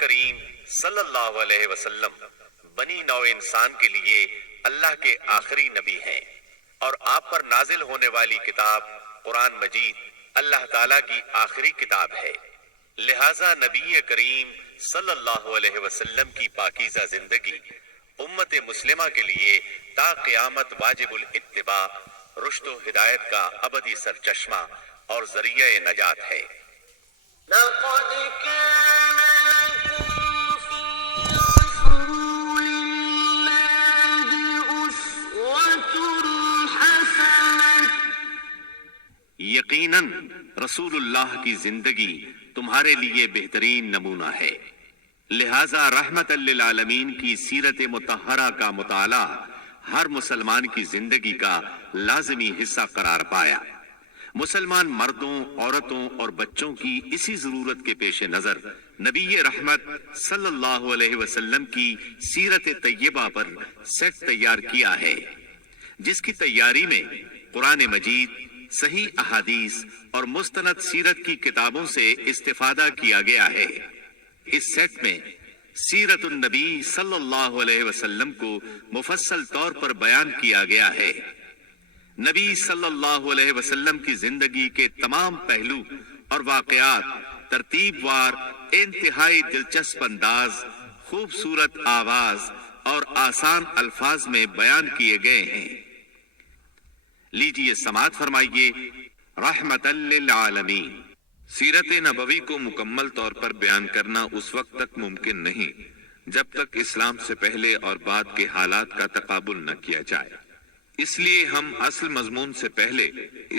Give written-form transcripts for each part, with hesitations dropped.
کریم صلی اللہ علیہ وسلم بنی نوع انسان کے لیے اللہ کے آخری نبی ہیں اور آپ پر نازل ہونے والی کتاب قرآن مجید اللہ تعالیٰ کی آخری کتاب ہے، لہٰذا نبی کریم صلی اللہ علیہ وسلم کی پاکیزہ زندگی امت مسلمہ کے لیے تا قیامت واجب الاتباع، رشد و ہدایت کا ابدی سرچشمہ اور ذریعہ نجات ہے۔ لقد كان لكم في رسول الله أسوة حسنة۔ یقیناً رسول اللہ کی زندگی تمہارے لیے بہترین نمونہ ہے، لہٰذا رحمت للعالمین کی سیرت مطہرہ کا مطالعہ ہر مسلمان کی زندگی کا لازمی حصہ قرار پایا۔ مسلمان مردوں، عورتوں اور بچوں کی اسی ضرورت کے پیش نظر نبی رحمت صلی اللہ علیہ وسلم کی سیرت طیبہ پر سیٹ تیار کیا ہے، جس کی تیاری میں قرآن مجید، صحیح احادیث اور مستند سیرت کی کتابوں سے استفادہ کیا گیا ہے۔ اس سیٹ میں سیرت النبی صلی اللہ علیہ وسلم کو مفصل طور پر بیان کیا گیا ہے۔ نبی صلی اللہ علیہ وسلم کی زندگی کے تمام پہلو اور واقعات ترتیب وار انتہائی دلچسپ انداز، خوبصورت آواز اور آسان الفاظ میں بیان کیے گئے ہیں۔ لیجیے سماعت فرمائیے، رحمت للعالمین۔ سیرت نبوی کو مکمل طور پر بیان کرنا اس وقت تک ممکن نہیں جب تک اسلام سے پہلے اور بعد کے حالات کا تقابل نہ کیا جائے۔ اس لیے ہم اصل مضمون سے پہلے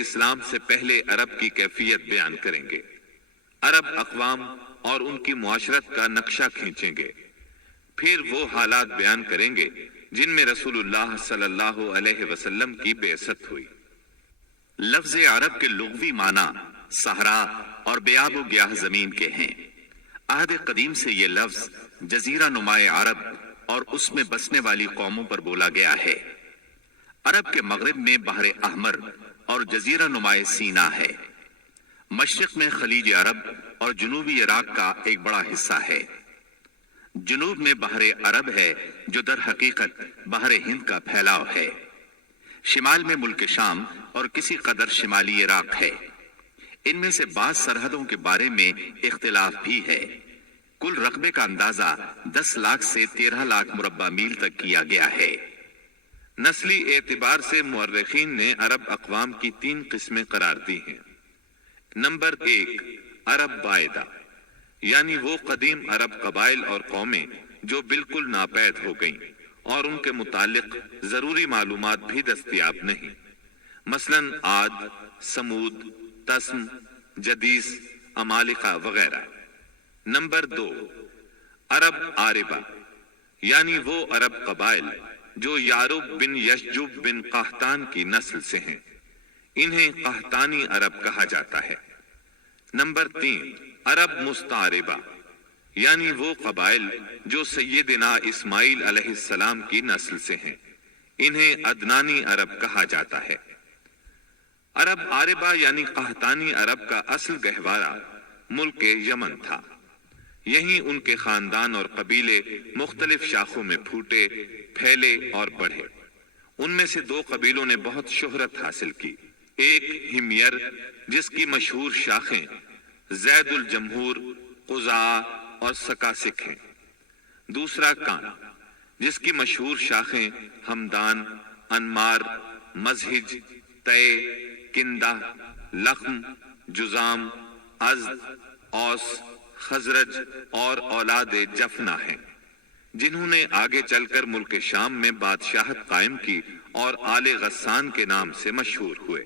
اسلام سے پہلے عرب کی کیفیت بیان کریں گے، عرب اقوام اور ان کی معاشرت کا نقشہ کھینچیں گے، پھر وہ حالات بیان کریں گے جن میں رسول اللہ صلی اللہ علیہ وسلم کی بعثت ہوئی۔ لفظ عرب کے لغوی معنی صحرا اور بیاب و گیاہ زمین کے ہیں۔ عہد قدیم سے یہ لفظ جزیرہ نمائے عرب اور اس میں بسنے والی قوموں پر بولا گیا ہے۔ عرب کے مغرب میں بحر احمر اور جزیرہ نمائے سینا ہے، مشرق میں خلیج عرب اور جنوبی عراق کا ایک بڑا حصہ ہے۔ جنوب میں بحر عرب ہے جو در حقیقت بحر ہند کا پھیلاؤ ہے۔ شمال میں ملک شام اور کسی قدر شمالی عراق ہے۔ ان میں سے بعض سرحدوں کے بارے میں اختلاف بھی ہے۔ کل رقبے کا اندازہ 10 لاکھ سے 13 لاکھ مربع میل تک کیا گیا ہے۔ نسلی اعتبار سے مورخین نے عرب اقوام کی 3 قسمیں قرار دی ہیں۔ نمبر 1، عرب بائدہ، یعنی وہ قدیم عرب قبائل اور قومیں جو بالکل ناپید ہو گئیں اور ان کے متعلق ضروری معلومات بھی دستیاب نہیں، مثلاً عاد، سمود، تسم، جدیس، عمالقہ وغیرہ۔ نمبر 2، عرب عاربہ، یعنی وہ عرب قبائل جو یارب بن یشجب بن قحطان کی نسل سے ہیں، انہیں قحطانی عرب کہا جاتا ہے۔ نمبر 3، عرب مستعربہ، یعنی وہ قبائل جو سیدنا اسماعیل علیہ السلام کی نسل سے ہیں، انہیں عدنانی عرب کہا جاتا ہے۔ عرب عاربہ یعنی قحطانی عرب کا اصل گہوارہ ملک یمن تھا۔ یہیں ان کے خاندان اور قبیلے مختلف شاخوں میں پھوٹے، پھیلے اور بڑھے۔ ان میں سے 2 قبیلوں نے بہت شہرت حاصل کی۔ ایک ہمیر، جس کی مشہور شاخیں زید الجمہور، قزاع اور سکاسک ہیں۔ دوسرا کان، جس کی مشہور شاخیں ہمدان، انمار، مزہج، تے، کندہ، لخم، جزام، ازد، اوس، خزرج اور اولاد جفنا ہیں، جنہوں نے آگے چل کر ملک شام میں بادشاہت قائم کی اور آل غسان کے نام سے مشہور ہوئے۔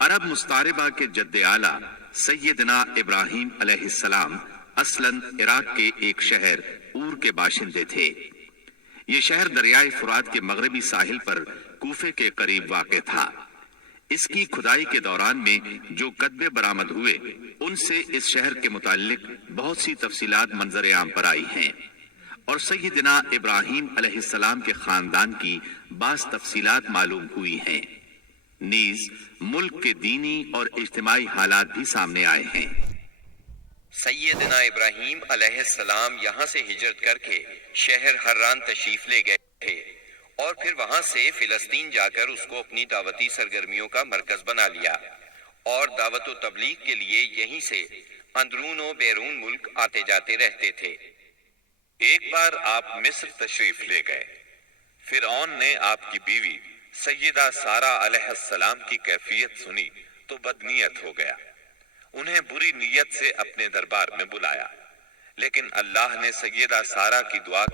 عرب مستعربہ کے جد اعلیٰ سیدنا ابراہیم علیہ السلام اصلاً عراق کے ایک شہر اور کے باشندے تھے۔ یہ شہر دریائے فرات کے مغربی ساحل پر کوفے کے قریب واقع تھا۔ اس کی کھدائی کے دوران میں جو کتبے برآمد ہوئے، ان سے اس شہر کے متعلق بہت سی تفصیلات منظر عام پر آئی ہیں، اور سیدنا ابراہیم علیہ السلام کے خاندان کی بعض تفصیلات معلوم ہوئی ہیں۔ نیز ملک کے دینی اور اجتماعی حالات بھی سامنے آئے ہیں۔ سیدنا ابراہیم علیہ السلام یہاں سے ہجرت کر کے شہر حران تشریف لے گئے تھے اور پھر وہاں سے فلسطین جا کر اس کو اپنی دعوتی سرگرمیوں کا مرکز بنا لیا اور دعوت و تبلیغ کے لیے یہیں سے اندرون و بیرون ملک آتے جاتے رہتے تھے۔ ایک بار آپ مصر تشریف لے گئے۔ فرعون نے آپ کی بیوی سیدہ سارہ علیہ السلام کی کیفیت سنی تو بدنیت ہو گیا۔ انہیں بری نیت سے اپنے دربار میں بلایا، لیکن اللہ نے سیدہ سارہ کی دعا